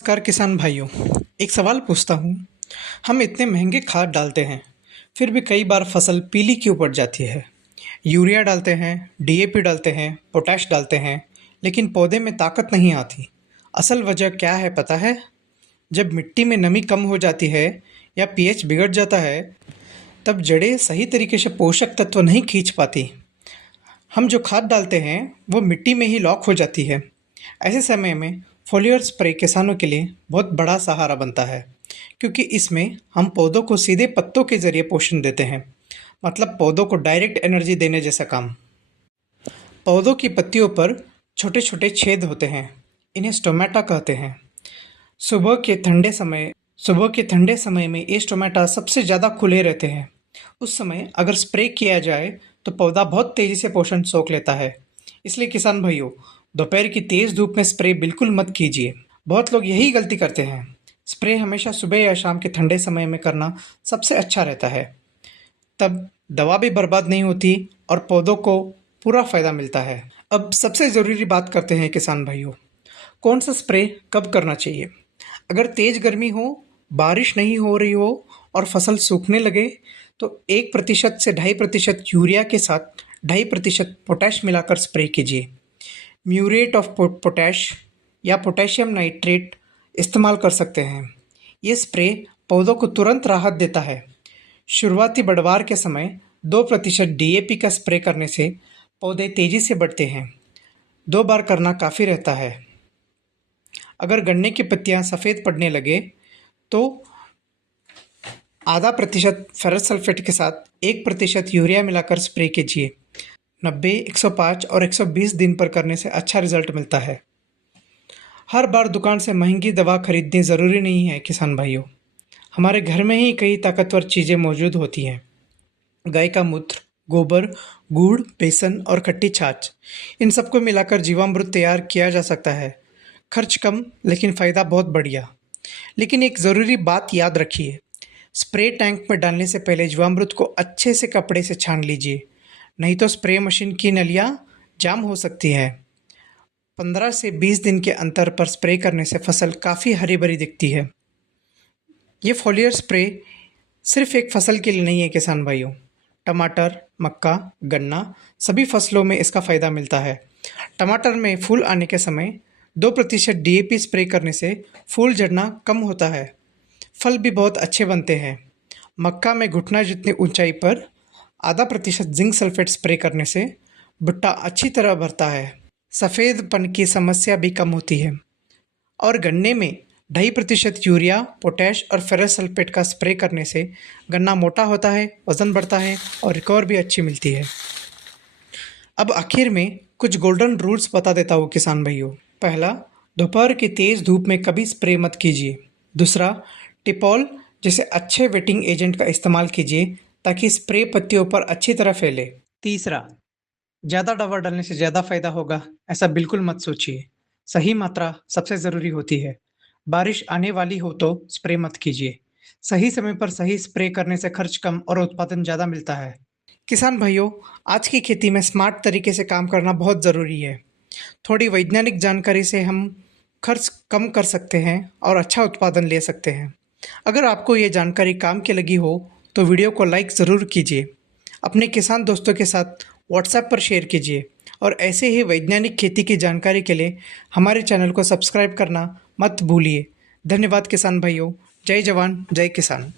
नमस्कार किसान भाइयों। एक सवाल पूछता हूँ। हम इतने महंगे खाद डालते हैं, फिर भी कई बार फसल पीली क्यों पड़ जाती है। यूरिया डालते हैं, डीएपी डालते हैं, पोटैश डालते हैं, लेकिन पौधे में ताकत नहीं आती। असल वजह क्या है पता है? जब मिट्टी में नमी कम हो जाती है या पीएच बिगड़ जाता है, तब जड़ें सही तरीके से पोषक तत्व नहीं खींच पाती। हम जो खाद डालते हैं वो मिट्टी में ही लॉक हो जाती है। ऐसे समय में फोलियर स्प्रे किसानों के लिए बहुत बड़ा सहारा बनता है, क्योंकि इसमें हम पौधों को सीधे पत्तों के जरिए पोषण देते हैं। मतलब पौधों को डायरेक्ट एनर्जी देने जैसा काम। पौधों की पत्तियों पर छोटे छोटे छेद होते हैं, इन्हें स्टोमेटा कहते हैं। सुबह के ठंडे समय सुबह के ठंडे समय में ये स्टोमेटा सबसे ज़्यादा खुले रहते हैं। उस समय अगर स्प्रे किया जाए तो पौधा बहुत तेज़ी से पोषण सोख लेता है। इसलिए किसान भाइयों, दोपहर की तेज़ धूप में स्प्रे बिल्कुल मत कीजिए। बहुत लोग यही गलती करते हैं। स्प्रे हमेशा सुबह या शाम के ठंडे समय में करना सबसे अच्छा रहता है। तब दवा भी बर्बाद नहीं होती और पौधों को पूरा फायदा मिलता है। अब सबसे ज़रूरी बात करते हैं किसान भाइयों, कौन सा स्प्रे कब करना चाहिए। अगर तेज़ गर्मी हो, बारिश नहीं हो रही हो और फसल सूखने लगे तो 1% से 2.5% यूरिया के साथ 2.5% पोटैश मिलाकर स्प्रे कीजिए। म्यूरेट ऑफ पोटैश या पोटेशियम नाइट्रेट इस्तेमाल कर सकते हैं। ये स्प्रे पौधों को तुरंत राहत देता है। शुरुआती बढ़वार के समय 2% डीएपी का स्प्रे करने से पौधे तेज़ी से बढ़ते हैं। 2 बार करना काफ़ी रहता है। अगर गन्ने की पत्तियां सफ़ेद पड़ने लगे तो 0.5% फेरस सल्फेट के साथ 1% यूरिया मिलाकर स्प्रे कीजिए। 90, 105 और 120 दिन पर करने से अच्छा रिजल्ट मिलता है। हर बार दुकान से महंगी दवा खरीदनी ज़रूरी नहीं है किसान भाइयों। हमारे घर में ही कई ताकतवर चीज़ें मौजूद होती हैं। गाय का मूत्र, गोबर, गुड़, बेसन और खट्टी छाछ, इन सबको मिलाकर जीवामृत तैयार किया जा सकता है। खर्च कम लेकिन फ़ायदा बहुत बढ़िया। लेकिन एक ज़रूरी बात याद रखिए, स्प्रे टैंक में डालने से पहले जीवामृत को अच्छे से कपड़े से छान लीजिए, नहीं तो स्प्रे मशीन की नलियाँ जाम हो सकती है। 15 से 20 दिन के अंतर पर स्प्रे करने से फसल काफ़ी हरी भरी दिखती है। ये फॉलियर स्प्रे सिर्फ एक फसल के लिए नहीं है किसान भाइयों। टमाटर, मक्का, गन्ना, सभी फसलों में इसका फ़ायदा मिलता है। टमाटर में फूल आने के समय 2% डीएपी स्प्रे करने से फूल झड़ना कम होता है, फल भी बहुत अच्छे बनते हैं। मक्का में घुटना जितनी ऊंचाई पर 0.5% जिंक सल्फेट स्प्रे करने से भुट्टा अच्छी तरह भरता है, सफ़ेदपन की समस्या भी कम होती है। और गन्ने में 2.5% यूरिया, पोटैश और फेरस सल्फेट का स्प्रे करने से गन्ना मोटा होता है, वज़न बढ़ता है और रिकवर भी अच्छी मिलती है। अब आखिर में कुछ गोल्डन रूल्स बता देता हूँ किसान भाइयों। पहला, दोपहर की तेज़ धूप में कभी स्प्रे मत कीजिए। दूसरा, टिपॉल जैसे अच्छे वेटिंग एजेंट का इस्तेमाल कीजिए ताकि स्प्रे पत्तियों पर अच्छी तरह फैले। तीसरा, ज़्यादा दवा डालने से ज़्यादा फायदा होगा, ऐसा बिल्कुल मत सोचिए। सही मात्रा सबसे ज़रूरी होती है। बारिश आने वाली हो तो स्प्रे मत कीजिए। सही समय पर सही स्प्रे करने से खर्च कम और उत्पादन ज़्यादा मिलता है। किसान भाइयों, आज की खेती में स्मार्ट तरीके से काम करना बहुत ज़रूरी है। थोड़ी वैज्ञानिक जानकारी से हम खर्च कम कर सकते हैं और अच्छा उत्पादन ले सकते हैं। अगर आपको ये जानकारी काम की लगी हो तो वीडियो को लाइक ज़रूर कीजिए। अपने किसान दोस्तों के साथ व्हाट्सएप पर शेयर कीजिए और ऐसे ही वैज्ञानिक खेती की जानकारी के लिए हमारे चैनल को सब्सक्राइब करना मत भूलिए। धन्यवाद किसान भाइयों। जय जवान, जय किसान।